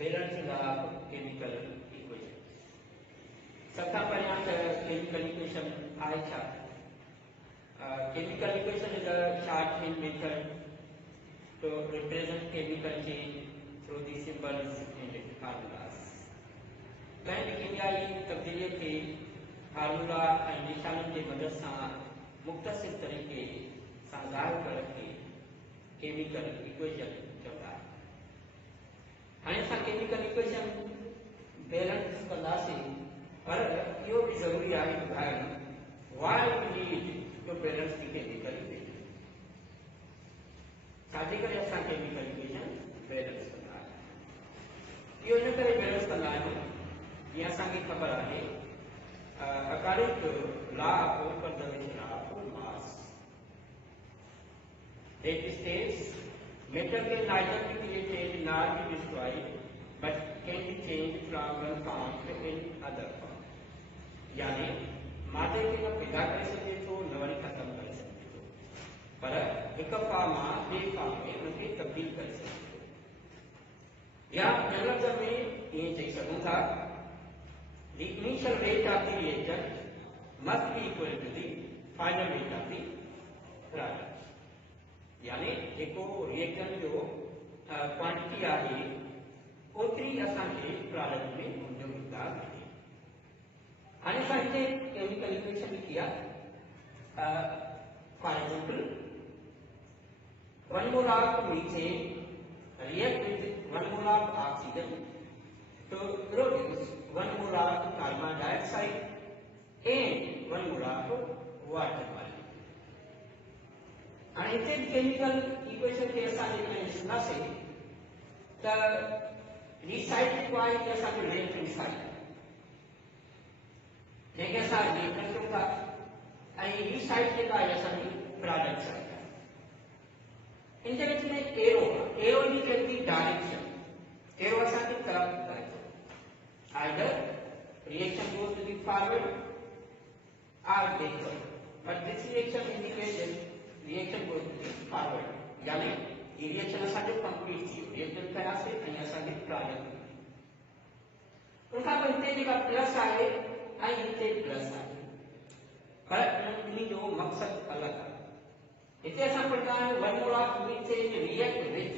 Balancing of chemical equation. सबका परिणाम chemical equation आया chemical equation is a shorthand method to represent chemical change through the symbols and formulas. कई केमियाई तब्दीली के formula और निशानों की मदद से मुख्तलिफ तरीके से ज़ाहिर करके केमिकल इक्वेशन चलता है। हमेशा केमिकल इक्वेशन बैलेंस करना से पर यो भी जरूरी है कि भाई why we need to balance the chemical equation। शादी कर ऐसा केमिकल इक्वेशन बैलेंस करना है। यो न करे बैलेंस करना है यहाँ सांगी खबर है according to law of conservation of mass that states matter can neither be created nor be destroyed but can be changed from one form to another form। यानी मादे के ना पैदा कर सकते तो नवरी खत्म कर सकते तो पर एक फॉर्म बे फॉर्म में उनके तब्दील कर सकते तो या मतलब जब मैं ये चेक करूँगा the initial weight of the reagent must be equal to the final weight of the product। यानी देखो रिएक्शन जो क्वांटिटी आहे ओतरी असांखे प्रोडक्ट में उनजो मिक़दार मिले। हाणे असां हिते केमिकल इक्वेशन लिखी आहे for example 1 mole of methane react with 1 mole of oxygen to produce 1 mole of carbon dioxide and 1 mole of water molecule। And इथे chemical equation के असांजे लिखंदा से त recycling वाई के असांजो लेफ्ट हैंड साइड जंहिंखे असां लिखूं था ऐं रीसाइड जेका आहे असांजी प्रोडक्ट साइड आहे। इन जे विच में एरो जी जेकी डायरेक्शन एरो असांजी तरफ़ करे थो either reaction goes to the forward or backward but this reaction indicates that reaction goes to the forward यानी ये रिएक्शन असांजो कंप्लीट थी रिएक्शन कया से ऐं असांजी प्रोडक्ट उनखां पोइ हिते जेका प्लस आहे ऐं हिते प्लस आहे पर इन जो मक़सद अलॻि आहे। हिते असां पढ़ंदा आहियूं 1 mole of methane react with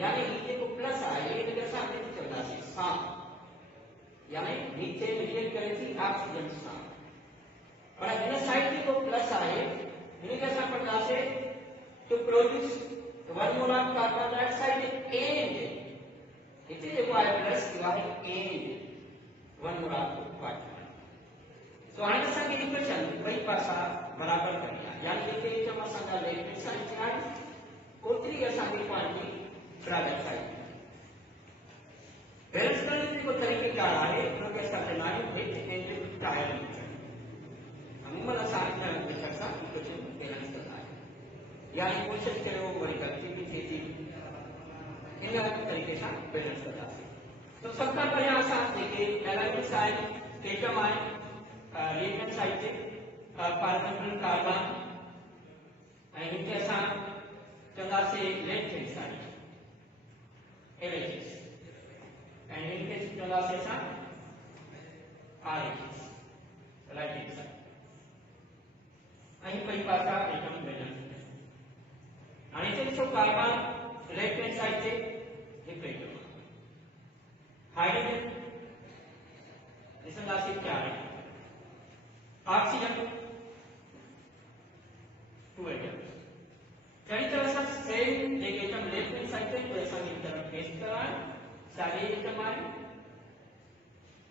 यानी ही जेको प्लस आहे इनखे असां हिते चवंदासीं सां यानी मीथेन रिएक्ट करे थी ऑक्सीजन सां पर हिन साइड जेको प्लस आहे हिनखे असां पढ़ंदासीं to produce 1 mole of carbon dioxide and हिते जेको आहे प्लस इहो आहे and 1 mole of water. So हाणे असांखे इक्वेशन ॿई पासा बराबर करणी आहे यानी जेके चम असांजा लेफ्ट हैंड साइड ते आहे ओतिरी असांजी क्वांटिटी प्रोडक्ट साइड बैलेंस करने को तरीक़ेकार आहे उनखे असां चवंदा आहियूं हिट एंड ट्रायल मेथड। अमूमन असां इन मेथड सां इक्वेशन बैलेंस कंदा आहियूं यानी कोशिशि करियो वरी ग़लती बि थिए थी इन तरीक़े सां बैलेंस कंदासीं। तो सभ खां पहिरियां असां जेके एलिमेंट्स आहिनि एटम आहिनि लेफ्ट हैंड साइड ते फॉर एग्जांपल कार्बन ऐं हिते असां चवंदासीं left hand side LHS and in case चवंदासीं असां RHS राइट हैंड साइड ऐं ॿई पासा एटम बैलेंस। हाणे हिते ॾिसो कार्बन लेफ्ट हैंड साइड ते हिकु एटम हाइड्रोजन ॾिसंदासीं 4 ऑक्सीजन 2 एटम्स। चङी तरह सां सेम जेके एटम लेफ्ट हैंड साइड ते उहे असांजी तरफ़ पेश कराइण साॻे एटम आहे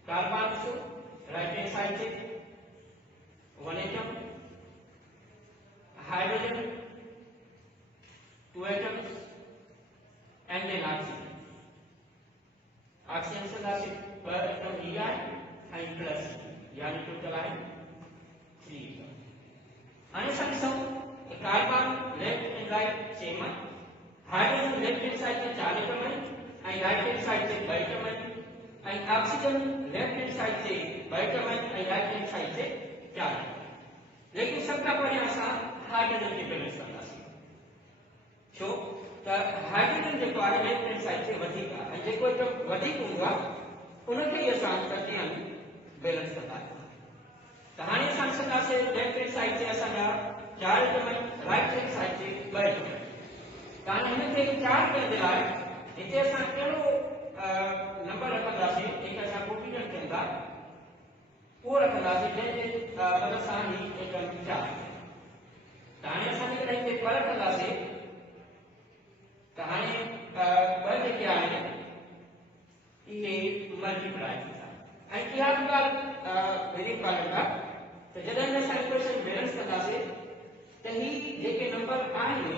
कार्बन राइट हैंड साइड से 1 atom hydrogen 2 atoms and then oxygen से दासी पर एटम ई है एंड प्लस यानी टोटल है 3 एटम। हाणे असां ॾिसूं carbon left and right same आहे हाइड्रोजन लेफ्ट हैंड साइड ते 4 एटम आहिनि ऐं राइट हैंड साइड ते 2 एटम आहिनि ऐं ऑक्सीजन लेफ्ट हैंड साइड ते 2 एटम आहिनि ऐं राइट हैंड साइड ते 4 एटम। लेकिन सब खां पहिरियां असां हाइड्रोजन खे बैलेंस कंदासीं छो त हाइड्रोजन जेको आहे लेफ्ट हैंड साइड ते वधीक आहे ऐं जेको एटम वधीक हूंदो आहे उनखे ई असां तृतीय में बैलेंस कंदा आहियूं। त हाणे असां ॾिसंदासीं लेफ्ट हैंड साइड ते असांजा 4 एटम आहिनि, राइट हैंड साइड ते 2 एटम आहिनि। त हाणे हिनखे 4 करण जे लाइ हिते असां कहिड़ो नंबर रखंदासीं जंहिंखे असां कोटिजन चवनि था उहो रखंदासीं जंहिंजे मदद सां ही एटम 4। त हाणे असां जेकॾहिं हिते पर कंदासीं त हाणे ॿ जेके आहिनि इहे मल्टीप्लाई थींदा ऐं इहा बि ॻाल्हि वेरी इंपॉर्टेंट आहे त जॾहिं असां इक्वेशन बैलेंस कंदासीं त ही जेके नंबर आहिनि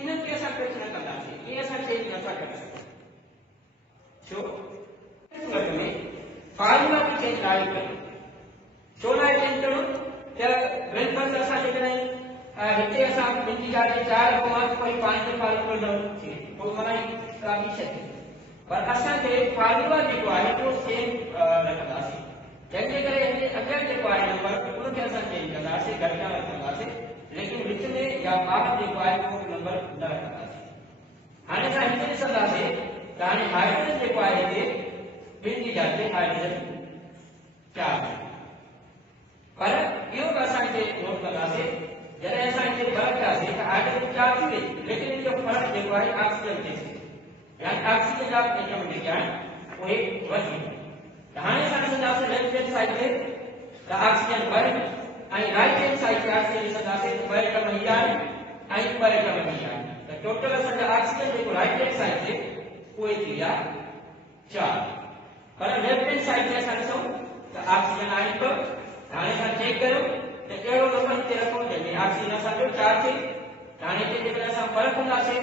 इन्हनि खे असां कुझु न कंदासीं, इहे असां चेंज नथा करे सघूं। छो में फार्मूला बि चेंज आहे करणु, छो न आहे चेंज करणु त ब्रेकफास्ट असां जेकॾहिं हिते असां ॿिनि जी जाइ 4 कोई 5 में फार्मूला न थिए पोइ माना का बि शइ पर असांखे फार्मूला जेको आहे उहो सेम रखंदासीं, जंहिंजे करे हिन अॻियां जेको आहे नंबर उनखे असां चेंज कंदासीं, घटि न रखंदासीं, लेकिन विच में या ॿाहिरि जेको आहे उहो नंबर न रखंदासीं। हाणे असां हिते ॾिसंदासीं त हाणे हाइड्रोजन जेको आहे हिते ॿिनि जी जाइ ते हाइड्रोजन 4 पर इहो बि असां हिते नोट कंदासीं जॾहिं असां हिते फ़र्क़ु कयासीं त हाइड्रोजन 4 थी वई, लेकिन इनजो फ़र्क़ु जेको आहे ऑक्सीजन ते थी, यानी ऑक्सीजन जा एटम जेके आहिनि उहे वधी विया। त हाणे असां ॾिसंदासीं लेफ्ट हैंड साइड ते त ऑक्सीजन 2 ऐं राइट हैंड साइड ते ऑक्सीजन ॾिसंदासीं त 2 एटम हीअ आहिनि ऐं 2 एटम हीअ आहिनि, त टोटल असांजा ऑक्सीजन जेको राइट हैंड साइड ते उहे थी विया 4। पर लेफ्ट हैंड साइड ते असां ॾिसूं त ऑक्सीजन आहिनि 2। हाणे असां चेक कयूं त कहिड़ो नंबर हिते रखूं जंहिंमें ऑक्सीजन असांजो 4 थिए। त हाणे हिते जेकॾहिं असां फ़र्क़ु कंदासीं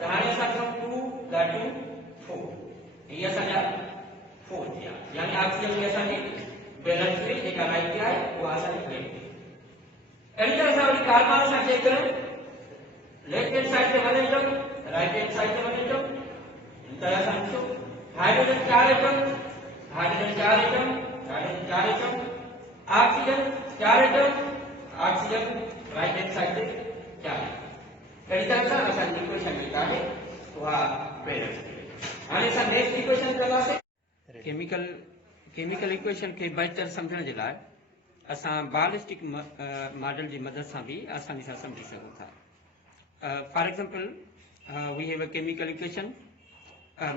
त हाणे असां ॾिसूं 2 × 2 4 हीअ असांजा 4 थिया, यानी ऑक्सीजन खे असांजी बैलेंस में जेका राइट ते आहे उहा असांजी लेफ्ट ते। अहिड़ी तरह सां वरी कार्बन सां चेक कयूं, लेफ्ट हैंड साइड ते 1 एटम, राइट हैंड साइड ते 1 एटम, इन तरह सां ॾिसो hydrogen 4 atom, hydrogen 4 atom, hydrogen 4 atom, oxygen 4 atom, oxygen right hand side ते 4। अहिड़ी तरह सां असांजी इक्वेशन जेका आहे उहा बैलेंस थी। हाणे असां नेक्स्ट इक्वेशन कंदासीं। केमिकल इक्वेशन खे बहितर सम्झण जे लाइ असां बालिस्टिक मॉडल जी मदद सां भी आसानी सां समझी सघूं था। For example we have a chemical equation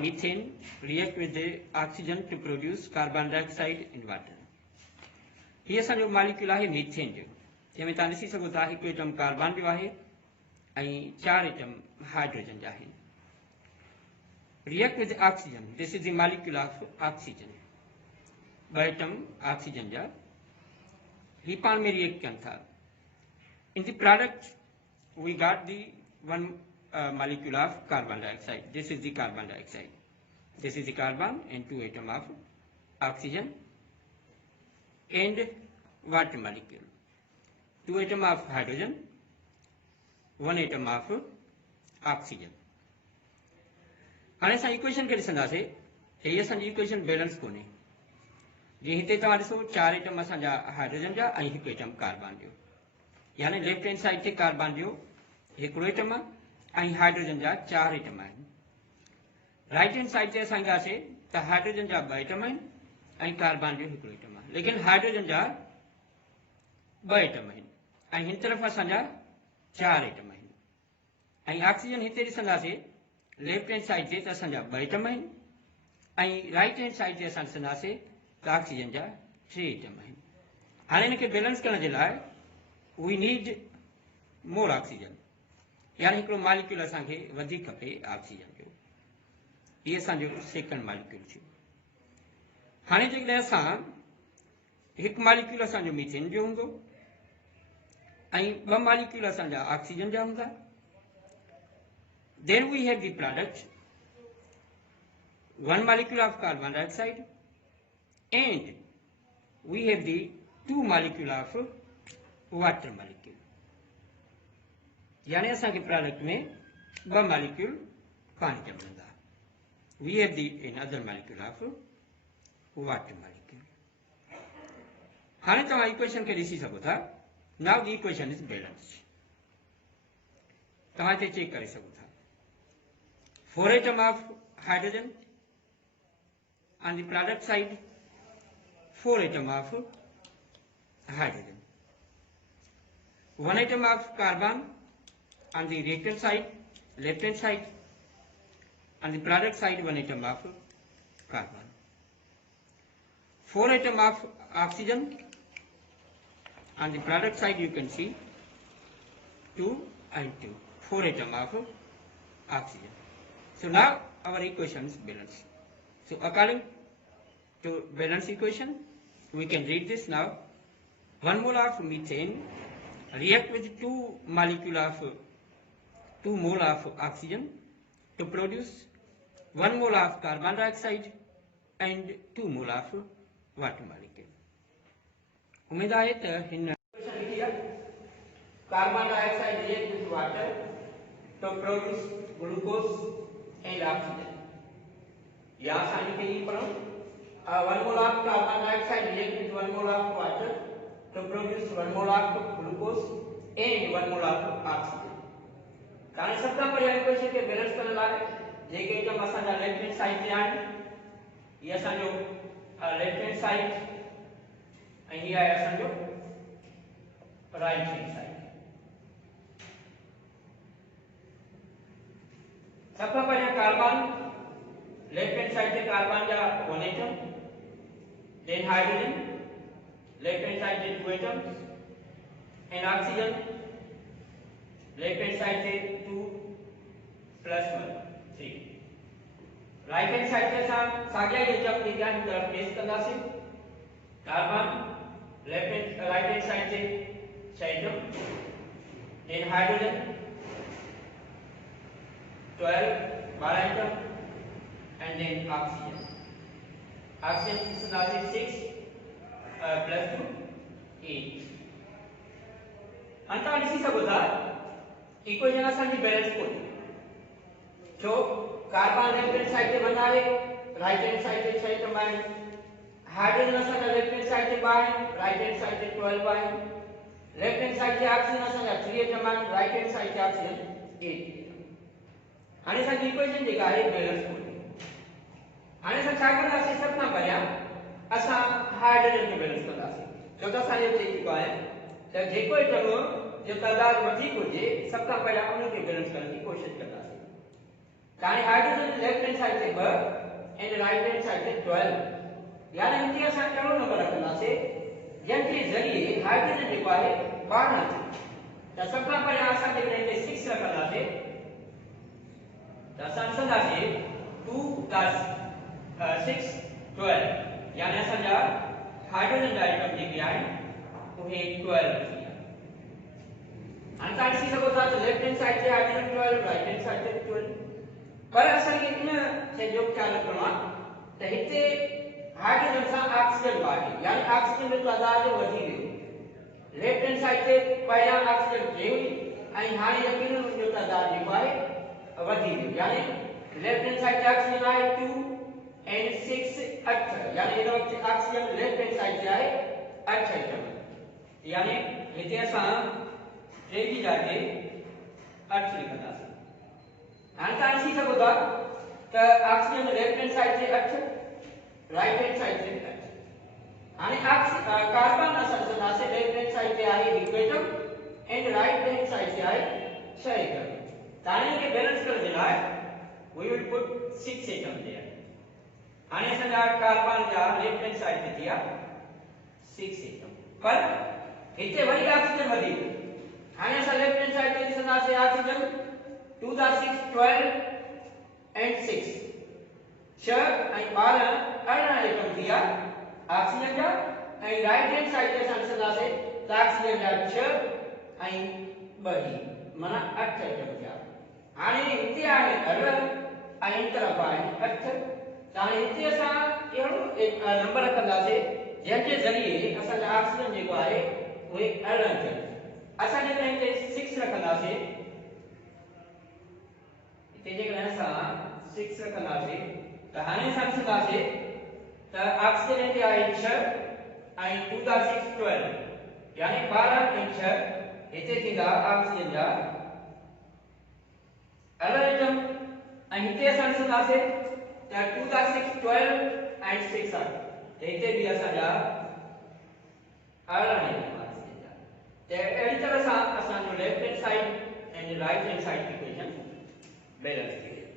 methane react with oxygen to produce carbon dioxide in water. ये असांजो मॉलिक्यूल आहे मीथेन जो, जंहिंमें तव्हां ॾिसी सघो था हिकु एटम कार्बन जो आहे ऐं 4 एटम हाइड्रोजन जा आहिनि। React with oxygen, this is the molecule of oxygen. 2 atom oxygen जा ही पाण में रिएक्ट कनि था। In the product we got the one molecule of carbon dioxide. This is the carbon dioxide. This is the carbon and 2 atom of oxygen and water molecule. 2 atom of hydrogen, 1 atom of oxygen. हाणे असां equation खे ॾिसंदासीं त हीअ असांजी equation balance कोन्हे। जीअं हिते तव्हां ॾिसो 4 एटम असांजा हाइड्रोजन जा ऐं 1 एटम कार्बन जो, यानी लेफ्ट हैंड साइड ते कार्बन जो हिकिड़ो एटम आहे ऐं हाइड्रोजन जा 4 एटम आहिनि। राइट हैंड साइड ते असां ईंदासीं त हाइड्रोजन जा 2 एटम आहिनि ऐं कार्बन जो हिकिड़ो एटम आहे, लेकिन हाइड्रोजन जा 2 एटम आहिनि ऐं हिन तरफ़ असांजा 4 एटम आहिनि। ऐं ऑक्सीजन हिते ॾिसंदासीं लेफ्ट हैंड साइड ते त असांजा 2 एटम आहिनि ऐं राइट हैंड साइड ते असां ॾिसंदासीं त ऑक्सीजन जा 3 एटम आहिनि। हाणे हिनखे बैलेंस करण जे लाइ वी नीड मोर ऑक्सीजन, यानी हिकिड़ो मॉलिक्यूल असांखे वधीक खपे ऑक्सीजन जो। ये असांजो सेकंड मॉलिक्यूल थियो। हाणे जेकॾहिं असां हिकु मॉलिक्यूल असांजो मीथेन जो हूंदो ऐं 2 मॉलिक्यूल असांजा ऑक्सीजन जा हूंदा, then we have the product 1 molecule of carbon dioxide and we have the 2 molecule of water molecule, यानी असांखे प्रोडक्ट में 2 मॉलिक्यूल पानी जा मिलंदा। We have the another molecule of water molecule. हाणे तव्हां इक्वेशन खे ॾिसी सघो था। Now the equation is balanced. तव्हां हिते चेक करे सघो था 4 atom of hydrogen. On the product side, 4 atom of hydrogen. 1 atom of carbon on the reactant side, left hand side. On the product side, 1 atom of carbon. 4 atom of oxygen. On the product side, you can see 2 and 2. 4 atom of oxygen. So now our equation is balanced. So according to balance equation, we can read this now. 1 mole of methane react with 2 mole of oxygen to produce 1 mole of carbon dioxide and 2 mole of water molecule. उम्मीद है तो हिन carbon dioxide react with water to produce glucose and oxygen. यहाँ सानी के लिए पढ़ो 1 mole of carbon dioxide react with 1 mole of water to produce 1 mole of glucose and 1 mole of oxygen. कारण सबका पर्याय कोई के बैलेंस करने लागे जेके एकदम असांजा लेफ्ट हैंड साइड ते आहिनि ये असांजो लेफ्ट हैंड साइड ऐं हीअ आहे असांजो राइट हैंड साइड. सब खां पहिरियां कार्बन लेफ्ट हैंड साइड ते कार्बन जा 1 atom, then hydrogen left hand side से 2 atoms and oxygen left hand side से 2 plus 1 3. right hand side से साॻिया ई एटम खे ध्यान तरफ़ प्लेस कंदासीं. कार्बन right hand side से 6 atom, then hydrogen 12 atom and then oxygen. Oxygen is now 6 plus 2 8. अंतर इसी सब होता इक्वेशन असांजी बैलेंस कोन्हे छो कार्बन लेफ्ट हैंड साइड ते बना है राइट हैंड साइड ते 6 एटम आहिनि. हाइड्रोजन असांजा लेफ्ट हैंड साइड ते 12 आहिनि, राइट हैंड साइड ते 12 आहिनि. लेफ्ट हैंड साइड ते ऑक्सीजन असांजा 3 एटम आहिनि, राइट हैंड साइड ते ऑक्सीजन 8. हाणे असांजी इक्वेशन जेका आहे बैलेंस कोन्हे. हाणे असां छा कंदासीं सभ खां पहिरियां असां हाइड्रोजन खे बैलेंस कंदासीं छो त असांजो चई चुको आहे त जेको एटम जो तइदाद वधीक हुजे सभ खां पहिरियां उन खे बैलेंस करण जी कोशिश कंदासीं. त हाणे हाइड्रोजन लेफ्ट हैंड साइड ते 2 एंड राइट हैंड साइड ते 12 यानी हिते असां कहिड़ो नंबर रखंदासीं जंहिंजे ज़रिए हाइड्रोजन जेको आहे 12 अचे. त सभ खां पहिरियां असां जेकॾहिं हिते 6 रखंदासीं त असां ॾिसंदासीं 2 plus 6 12 यानी असांजा हाइड्रोजन जा एटम जेके आहिनि उहे 12 थी विया. हाणे तव्हां ॾिसी सघो था त लेफ्ट हैंड साइड ते हाइड्रोजन 12 राइट हैंड साइड ते 12 पर असांखे इन शइ जो ख़्यालु रखणो आहे त हिते हाइड्रोजन सां ऑक्सीजन आहे यानी ऑक्सीजन जो तइदाद वधी वियो. लेफ्ट हैंड साइड ते पहिरियां ऑक्सीजन 3 हुई ऐं हाणे यकीनन उन जो तइदाद जेको आहे वधी वियो यानी लेफ्ट हैंड साइड ते ऑक्सीजन आहे 2 and 6 8 यानी इन वक्त ऑक्सीजन लेफ्ट हैंड साइड से आए 8 एटम यानी हिते असां 3 जी जाके 8 लिखंदासीं. हाणे तव्हां ॾिसी सघो था त ऑक्सीजन लेफ्ट हैंड साइड से 8 राइट हैंड साइड से 8. हाणे कार्बन असां ॾिसंदासीं लेफ्ट हैंड साइड ते आहे 2 atom and right hand side से आहे 6 एटम. हाणे इनखे बैलेंस करण जे लाइ we will put 6 atom there. हाणे असांजा कार्बन जा लेफ्ट हैंड साइड ते थिया 6 एटम पर हिते वरी ऑक्सीजन वधी वियो. हाणे असां लेफ्ट हैंड साइड ते ॾिसंदासीं ऑक्सीजन 2 दा 6 12 एंड 6 6 ऐं 12 18 एटम थिया ऑक्सीजन जा ऐं राइट हैंड साइड ते असां ॾिसंदासीं त ऑक्सीजन जा 6 ऐं 2 माना 8 एटम थिया. हाणे हिते आहे 18 ऐं इन तरफ़ आहे 8. ताने हिते असां अहिड़ो नंबर रखंदासीं जंहिंजे ज़रिए असांजा ऑक्सीजन जेको आहे उहे 18 थियनि. असां जेकॾहिं हिते 6 रखंदासीं हिते जेकॾहिं असां 6 रखंदासीं त हाणे असां ॾिसंदासीं त ऑक्सीजन हिते आहे 6 ऐं 2 दा 6 12 यानी 12 ऐं 6 हिते थींदा ऑक्सीजन जा 18 एटम ऐं हिते असां ॾिसंदासीं त 2 दा 6 12 ऐं 6 are त हिते बि असांजा 18 मार्क्स थींदा। त अहिड़ी तरह सां असांजो लेफ्ट हैंड साइड ऐं right hand side equation balance थी वेंदी।